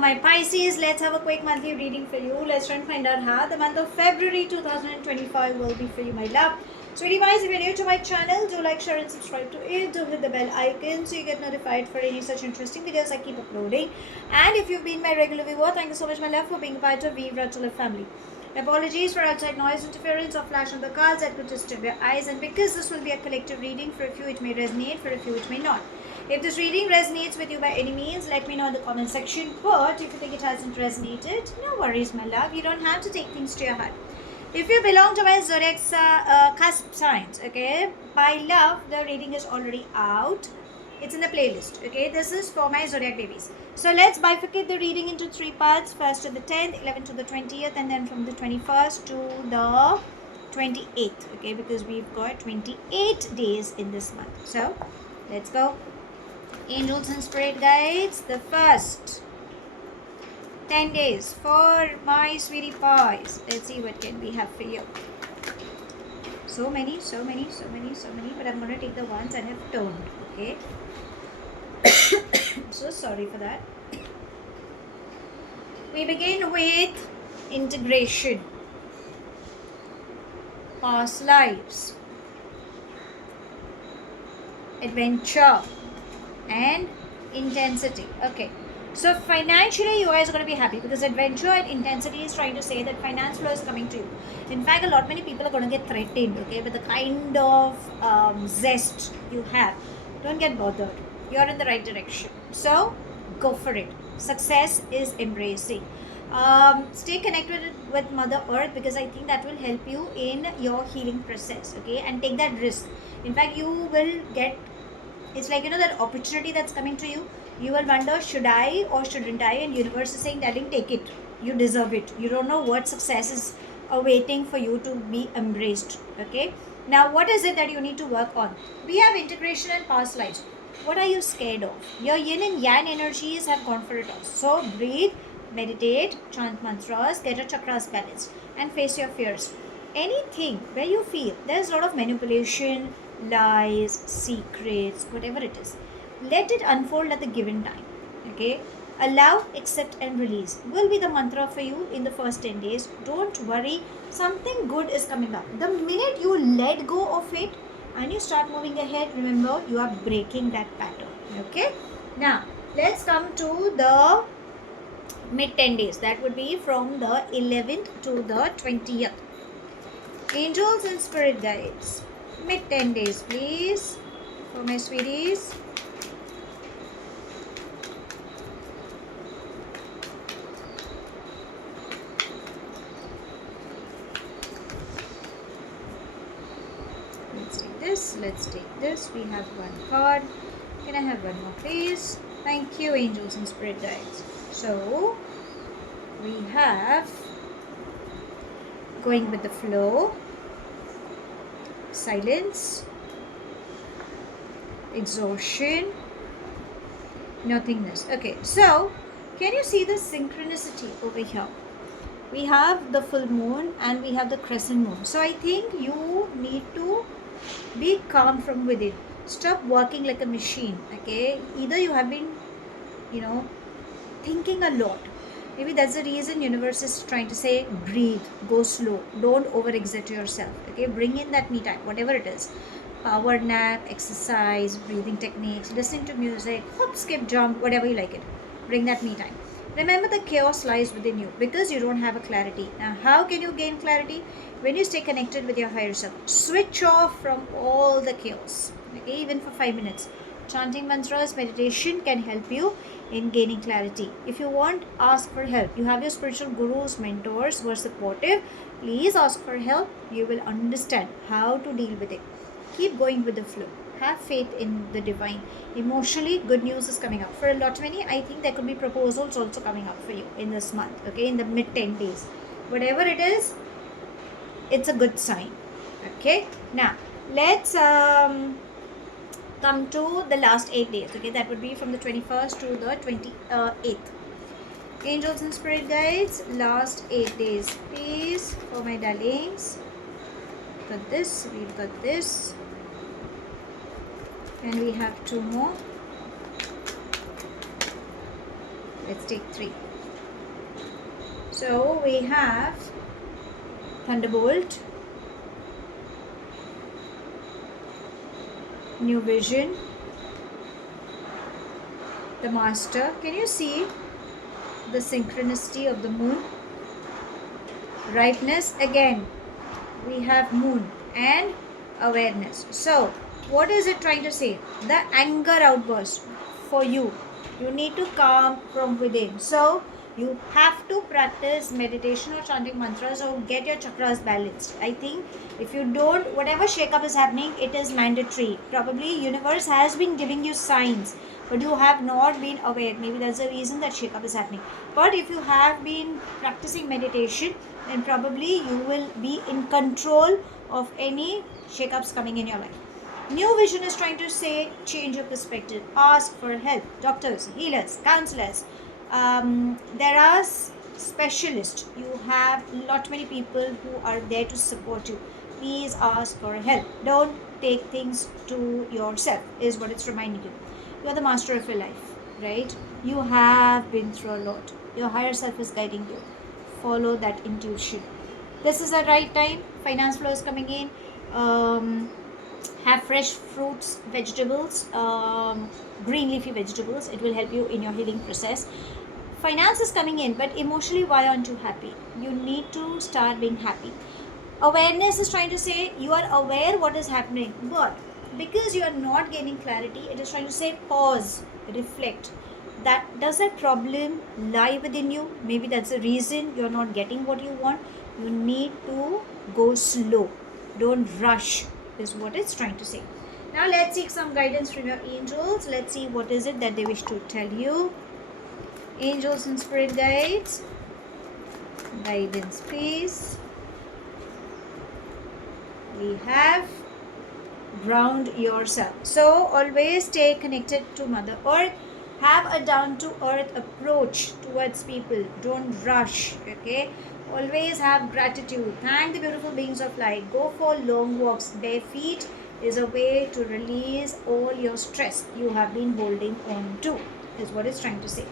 my Pisces, let's have a quick monthly reading for you. Let's try and find out how the month of February 2025 will be for you, my love. Sweetie guys, if you're new to my channel, do like, share and subscribe to it. Do hit the bell icon so you get notified for any such interesting videos I keep uploading. And if you've been my regular viewer, thank you so much, my love, for being a part of Weave Ratula family. Apologies for outside noise, interference or flash on the cards that could disturb your eyes, and because this will be a collective reading, for a few it may resonate, for a few it may not. If this reading resonates with you by any means, let me know in the comment section. But if you think it hasn't resonated, no worries, my love. You don't have to take things to your heart. If you belong to my zodiac cusp signs, okay, by love, the reading is already out. It's in the playlist, okay. This is for my zodiac babies. So let's bifurcate the reading into 3 parts. First to the 10th, 11th to the 20th, and then from the 21st to the 28th, okay, because we've got 28 days in this month. So let's go. Angels and spirit guides, the first 10 days for my sweetie pies. Let's see what can we have for you. So many, but I'm going to take the ones that have toned, okay. I'm so sorry for that. We begin with integration, past lives, adventure, and intensity. Okay, so financially you guys are going to be happy because adventure and intensity is trying to say that finance flow is coming to you. In fact, many people are going to get threatened, okay, with the kind of zest you have. Don't get bothered. You're in the right direction, so go for it. Success is embracing. Stay connected with Mother Earth because I think that will help you in your healing process, okay, and take that risk. In fact, you will get, it's like, that opportunity that's coming to you. You will wonder, should I or shouldn't I? And universe is saying, darling, take it. You deserve it. You don't know what success is awaiting for you to be embraced, okay. Now, what is it that you need to work on? We have integration and past lives. What are you scared of? Your yin and yang energies have gone for a toss. So breathe, meditate, chant mantras, get your chakras balanced, and face your fears. Anything where you feel there's a lot of manipulation, lies, secrets, whatever it is, let it unfold at the given time, okay. Allow, accept and release will be the mantra for you in the first 10 days. Don't worry, something good is coming up. The minute you let go of it and you start moving ahead, remember, you are breaking that pattern, okay. Now let's come to the mid 10 days. That would be from the 11th to the 20th. Angels and spirit guides, mid 10 days please for my sweeties. Let's take this. We have one card. Can I have one more please? Thank you, angels and spirit guides. So we have going with the flow, silence, exhaustion, nothingness. Okay, so can you see the synchronicity over here? We have the full moon and we have the crescent moon. So I think you need to be calm from within. Stop working like a machine, okay. Either you have been thinking a lot. Maybe that's the reason universe is trying to say, breathe, go slow, don't overexert yourself, okay. Bring in that me time, whatever it is. Power nap, exercise, breathing techniques, listening to music, hop, skip, jump, whatever you like it. Bring that me time. Remember, the chaos lies within you because you don't have a clarity. Now, how can you gain clarity? When you stay connected with your higher self. Switch off from all the chaos, okay, even for 5 minutes. Chanting mantras, meditation can help you in gaining clarity. If you want, ask for help. You have your spiritual gurus, mentors who are supportive. Please ask for help. You will understand how to deal with it. Keep going with the flow. Have faith in the divine. Emotionally, good news is coming up. For a lot many, I think there could be proposals also coming up for you in this month, okay, in the mid 10 days. Whatever it is, it's a good sign, okay. Now let's come to the last 8 days, okay. That would be from the 21st to the 28th. Angels and spirit guides, last 8 days please for my darlings. Got this, we've got this, and we have 2 more. Let's take 3. So we have Thunderbolt, New Vision, the Master. Can you see the synchronicity of the moon? Ripeness, again we have moon, and awareness. So what is it trying to say? The anger outburst for you, you need to calm from within. So you have to practice meditation or chanting mantras or get your chakras balanced. I think if you don't, whatever shake-up is happening, it is mandatory. Probably universe has been giving you signs, but you have not been aware. Maybe that's the reason that shake-up is happening. But if you have been practicing meditation, then probably you will be in control of any shake-ups coming in your life. New Vision is trying to say change your perspective, ask for help. Doctors, healers, counselors, there are specialists. You have lot many people who are there to support you. Please ask for help. Don't take things to yourself, is what it's reminding you. You are the master of your life, right? You have been through a lot. Your higher self is guiding you. Follow that intuition. This is the right time. Finance flow is coming in. Have fresh fruits, vegetables, green leafy vegetables. It will help you in your healing process. Finance is coming in, but emotionally, why aren't you happy? You need to start being happy. Awareness is trying to say you are aware what is happening, but because you are not gaining clarity, it is trying to say pause, reflect. Does that problem lie within you? Maybe that's the reason you're not getting what you want. You need to go slow. Don't rush, is what it's trying to say. Now let's seek some guidance from your angels. Let's see what is it that they wish to tell you. Angels and spirit guides, guidance please. We have ground yourself. So always stay connected to Mother Earth. Have a down to earth approach towards people. Don't rush, okay? Always have gratitude. Thank the beautiful beings of light. Go for long walks. Bare feet is a way to release all your stress you have been holding on to, is what it's trying to say.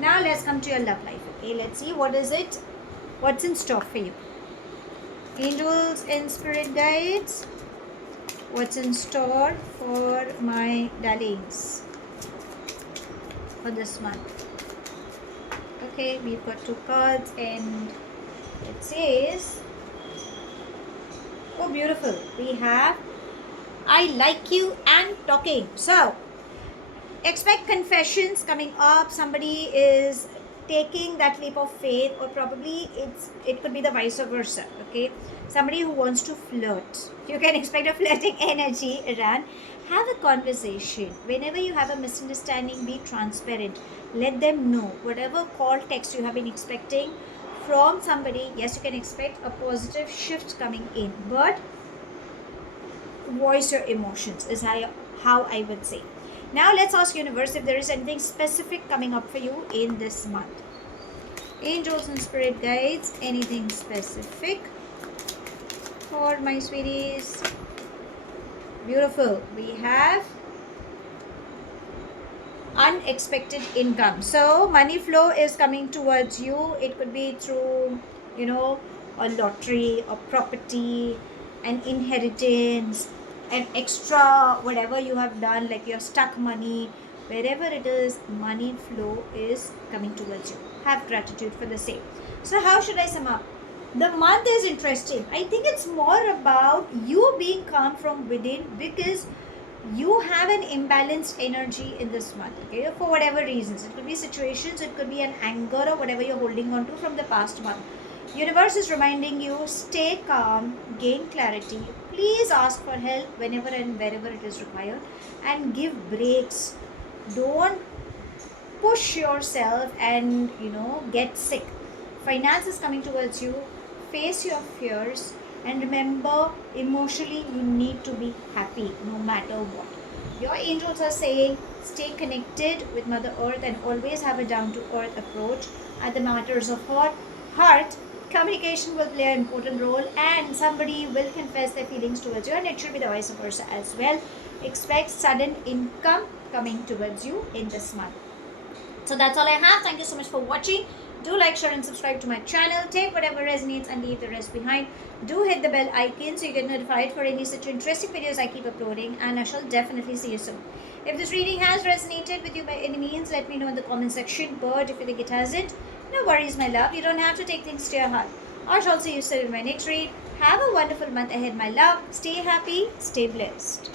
Now let's come to your love life, okay? Let's see what is it, what's in store for you. Angels and spirit guides, what's in store for my darlings for this month? Okay, we've got 2 cards and it says, oh beautiful, we have I like you and talking. So expect confessions coming up. Somebody is taking that leap of faith, or probably it could be the vice versa, okay? Somebody who wants to flirt. You can expect a flirting energy around. Have a conversation. Whenever you have a misunderstanding, be transparent. Let them know. Whatever call, text you have been expecting from somebody, yes, you can expect a positive shift coming in, but voice your emotions is how I would say. Now let's ask universe if there is anything specific coming up for you in this month. Angels and spirit guides, anything specific for my sweeties? Beautiful. We have unexpected income. So money flow is coming towards you. It could be through, a lottery, a property, an inheritance, an extra whatever you have done, like your stuck money, wherever it is, money flow is coming towards you. Have gratitude for the same. So how should I sum up? The month is interesting. I think it's more about you being calm from within, because you have an imbalanced energy in this month, okay, for whatever reasons. It could be situations, it could be an anger or whatever you're holding on to from the past month. Universe is reminding you, stay calm, gain clarity. Please ask for help whenever and wherever it is required, and give breaks. Don't push yourself and get sick. Finance is coming towards you. Face your fears, and remember, emotionally you need to be happy no matter what. Your angels are saying, stay connected with Mother Earth and always have a down to earth approach at the matters of heart. Communication will play an important role, and somebody will confess their feelings towards you, and it should be the vice versa as well. Expect sudden income coming towards you in this month. So that's all I have. Thank you so much for watching. Do like, share, and subscribe to my channel. Take whatever resonates and leave the rest behind. Do hit the bell icon so you get notified for any such interesting videos I keep uploading, and I shall definitely see you soon. If this reading has resonated with you by any means, let me know in the comment section. But if you think it hasn't, no worries, my love. You don't have to take things to your heart. I shall see you soon in my next read. Have a wonderful month ahead, my love. Stay happy, stay blessed.